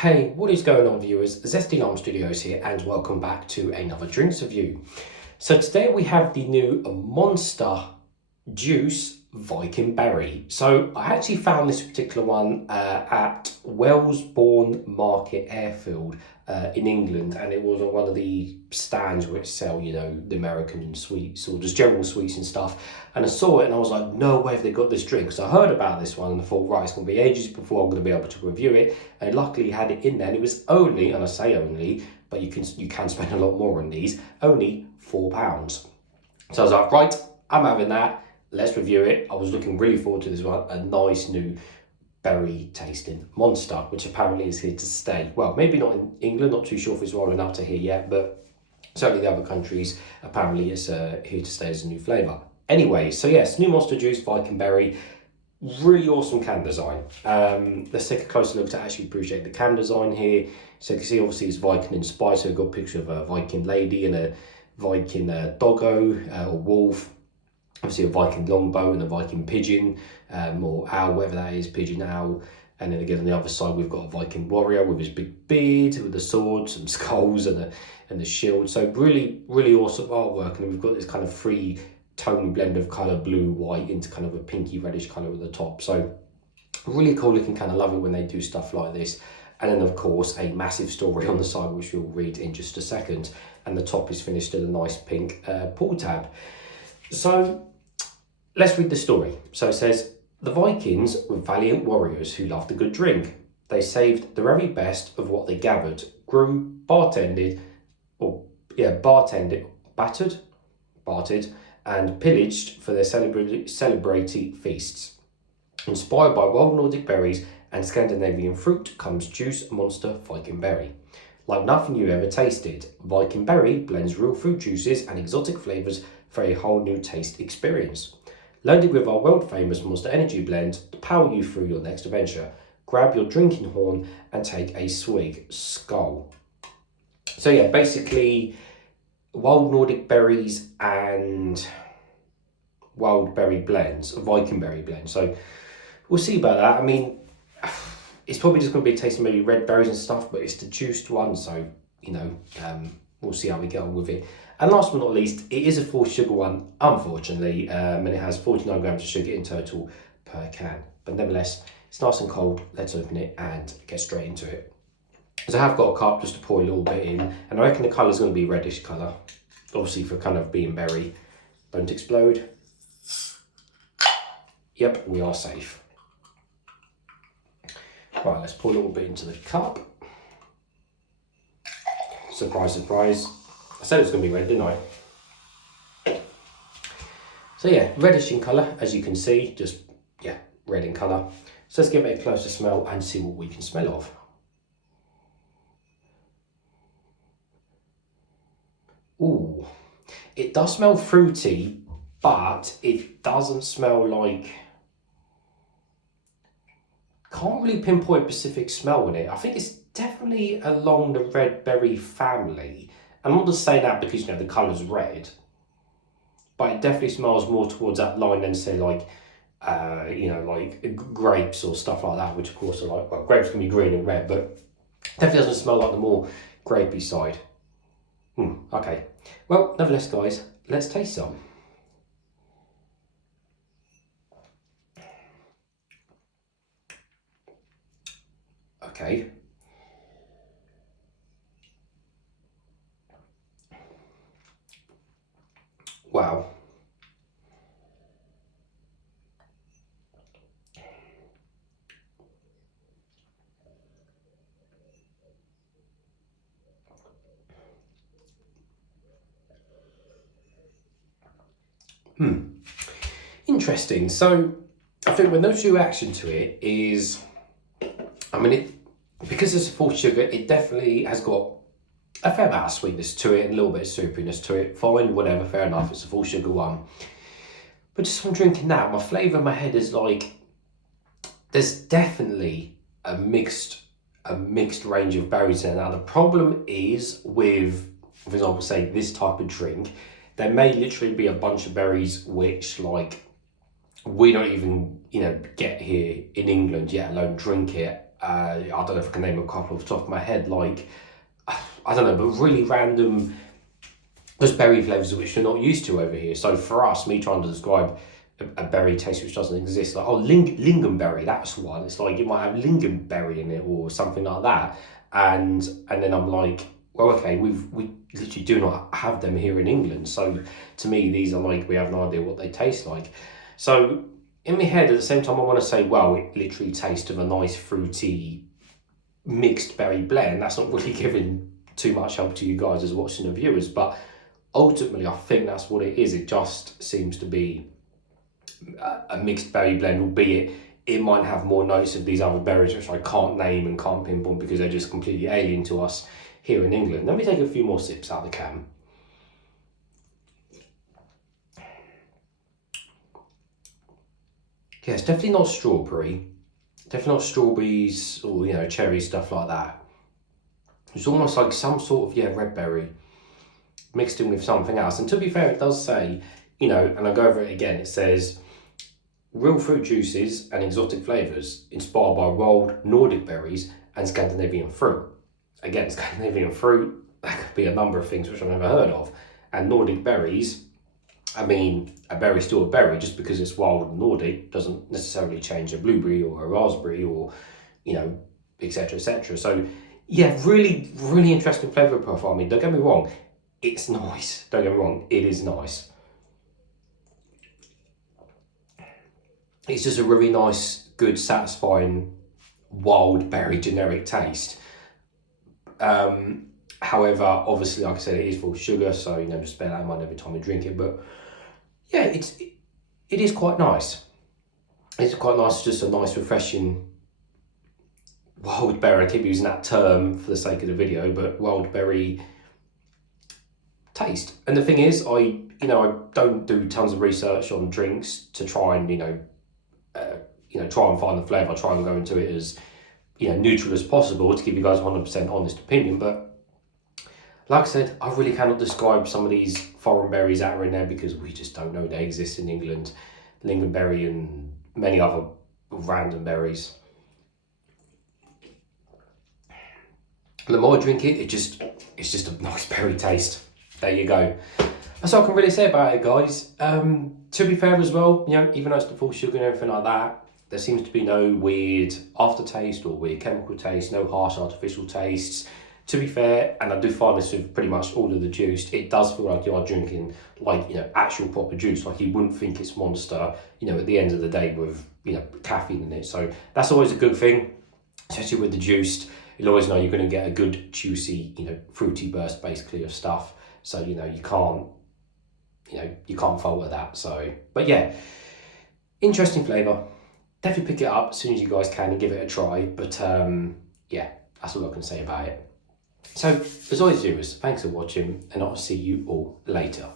Hey, what is going on, viewers? Zesty Lime Studios here, and welcome back to another drinks review. So today we have the new Monster Juice Viking Berry. So I actually found this particular one at Wellesbourne Market Airfield in England, and it was on one of the stands which sell, the American sweets or just general sweets and stuff. And I saw it and I was like, no way have they got this drink. So I heard about this one and I thought, right, it's going to be ages before I'm going to be able to review it. And luckily had it in there, and it was only, and I say only, but you can spend a lot more on these, only £4. So I was like, right, I'm having that. Let's review it. I was looking really forward to this one. A nice new berry tasting monster, which apparently is here to stay. Well, maybe not in England, not too sure if it's rolling up to here yet, but certainly the other countries, apparently it's here to stay as a new flavour. Anyway, so yes, new Monster Juice Viking Berry. Really awesome can design. Let's take a closer look to actually appreciate the can design here. So you can see obviously it's Viking inspired, so we've got a picture of a Viking lady and a Viking doggo or wolf. Obviously a Viking longbow and a Viking pigeon or owl, whatever that is, pigeon, owl. And then again on the other side we've got a Viking warrior with his big beard, with the sword, some skulls and the shield. So really, really awesome artwork. And we've got this kind of free tonal blend of colour, blue, white, into kind of a pinky reddish colour at the top. So really cool looking can. I love it when they do stuff like this. And then of course a massive story on the side, which we'll read in just a second. And the top is finished in a nice pink pull tab. So let's read the story. So it says, the Vikings were valiant warriors who loved a good drink. They saved the very best of what they gathered, grew, bartended, bartered, and pillaged for their celebrated feasts. Inspired by wild Nordic berries and Scandinavian fruit comes Juice Monster Viking Berry. Like nothing you ever tasted, Viking Berry blends real fruit juices and exotic flavours for a whole new taste experience. Loaded with our world-famous Monster Energy blend to power you through your next adventure. Grab your drinking horn and take a swig. Skull. So yeah, basically wild Nordic berries and wild berry blends, a Viking berry blend. So we'll see about that. I mean, it's probably just going to be tasting maybe red berries and stuff, but it's the juiced one, so we'll see how we get on with it. And last but not least, it is a full sugar one, unfortunately, and it has 49 grams of sugar in total per can. But nevertheless, it's nice and cold. Let's open it and get straight into it. So I have got a cup just to pour a little bit in, and I reckon the colour is going to be reddish colour, obviously for kind of being berry. Don't explode. Yep, we are safe. Right, let's pour a little bit into the cup. Surprise, surprise. I said it was going to be red, didn't I? So yeah, reddish in colour, as you can see, just, yeah, red in colour. So let's give it a closer smell and see what we can smell of. Ooh, it does smell fruity, but it doesn't smell like... Can't really pinpoint a specific smell in it. I think it's definitely along the red berry family. I'm not just saying that because, the colour's red, but it definitely smells more towards that line than, say, like, like grapes or stuff like that, which of course are like, well, grapes can be green and red, but definitely doesn't smell like the more grapey side. Okay. Well, nevertheless, guys, let's taste some. Okay. Wow. Interesting. So I think my initial reaction to it is, because it's a full sugar, it definitely has got a fair amount of sweetness to it and a little bit of soupiness to it. Fine, whatever, fair enough, it's a full sugar one. But just from drinking that, my flavour in my head is like, there's definitely a mixed range of berries in it. Now the problem is with, for example, say this type of drink, there may literally be a bunch of berries which, like, we don't even, get here in England, yet alone drink it I don't know if I can name a couple off the top of my head, like, I don't know, but really random, just berry flavours which you're not used to over here. So for us, me trying to describe a berry taste which doesn't exist, like, oh, lingonberry, that's one. It's like, it might have lingonberry in it or something like that. And then I'm like, well, okay, we literally do not have them here in England. So to me, these are like, we have no idea what they taste like. So in my head, at the same time, I want to say, well, it literally tastes of a nice fruity mixed berry blend. That's not really giving too much help to you guys as watching the viewers, but ultimately, I think that's what it is. It just seems to be a mixed berry blend, albeit it might have more notes of these other berries which I can't name and can't pinpoint because they're just completely alien to us here in England. Let me take a few more sips out of the can. Yeah, it's definitely not strawberry. Definitely not strawberries or, you know, cherries, stuff like that. It's almost like some sort of, yeah, red berry mixed in with something else. And to be fair, it does say, you know, and I'll go over it again, it says, real fruit juices and exotic flavours inspired by wild Nordic berries and Scandinavian fruit. Again, Scandinavian fruit, that could be a number of things which I've never heard of. And Nordic berries, I mean, a berry's still a berry. Just because it's wild and Nordic doesn't necessarily change a blueberry or a raspberry or, you know, etc., etc. So, yeah, really, really interesting flavour profile. I mean, don't get me wrong, it's nice. Don't get me wrong, it is nice. It's just a really nice, good, satisfying, wild berry generic taste. However, obviously, like I said, it is full of sugar, so, you know, just bear that in mind every time you drink it. But yeah, it is quite nice. It's quite nice, just a nice, refreshing wild berry. I keep using that term for the sake of the video, but wild berry taste. And the thing is, I don't do tons of research on drinks to try and try and find the flavour. I try and go into it as, you know, neutral as possible to give you guys 100% honest opinion. But like I said, I really cannot describe some of these foreign berries that are in there because we just don't know they exist in England. Lingonberry and many other random berries. The more I drink it, it's just a nice berry taste. There you go. That's all I can really say about it, guys. To be fair as well, you know, even though it's the full sugar and everything like that, there seems to be no weird aftertaste or weird chemical taste, no harsh artificial tastes. To be fair, and I do find this with pretty much all of the juice, it does feel like you are drinking, like, you know, actual proper juice. Like, you wouldn't think it's Monster, you know, at the end of the day with, you know, caffeine in it. So that's always a good thing, especially with the juiced. You'll always know you're going to get a good, juicy, you know, fruity burst basically of stuff. So, you know, you can't fault with that. So, but yeah, interesting flavour. Definitely pick it up as soon as you guys can and give it a try. But yeah, that's all I can say about it. So, as always, viewers, thanks for watching, and I'll see you all later.